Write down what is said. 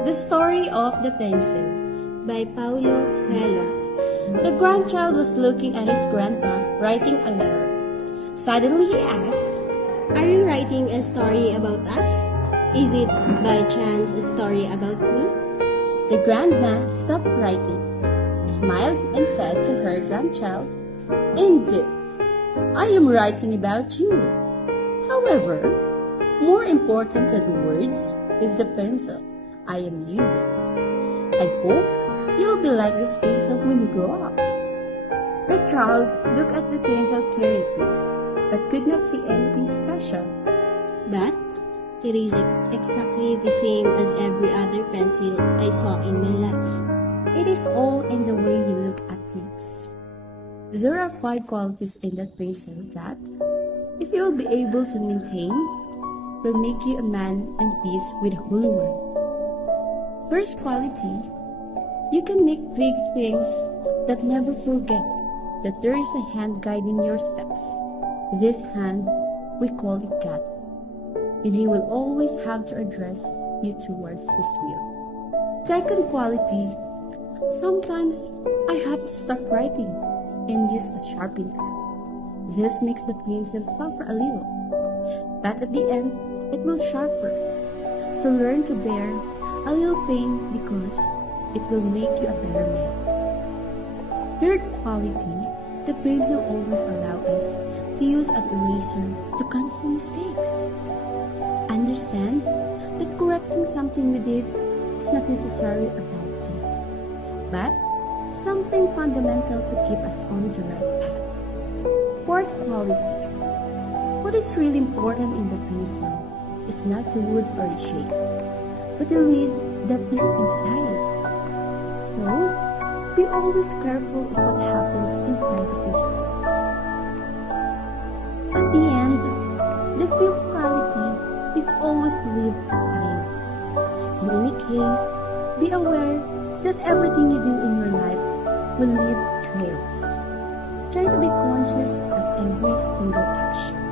The Story of the Pencil by Paulo Coelho. The grandchild was looking at his grandma writing a letter. Suddenly he asked, Are you writing a story about us? Is it by chance a story about me? The grandma stopped writing, smiled and said to her grandchild, Indeed, I am writing about you. However, more important than the words is the pencil I am using. I hope you'll be like this pencil when you grow up. The child looked at the pencil curiously, but could not see anything special. But it is exactly the same as every other pencil I saw in my life. It is all in the way you look at things. There are 5 qualities in that pencil that, if you will be able to maintain, will make you a man and peace with the whole world. First quality, you can make big things that never forget that there is a hand guiding your steps. This hand, we call it God, and He will always have to address you towards His will. Second quality, sometimes I have to stop writing and use a sharpener. This makes the pencil suffer a little, but at the end, it will sharper. So learn to bear a little pain because it will make you a better man. Third quality, the pencil always allows us to use an eraser to cancel mistakes. Understand that correcting something we did is not necessarily a bad thing, but something fundamental to keep us on the right path. Fourth quality, what is really important in the pencil is not the wood or the shape, but the lead that is inside. So, be always careful of what happens inside of your stuff. At the end, the fifth quality is always leave a sign. In any case, be aware that everything you do in your life will leave trails. Try to be conscious of every single action.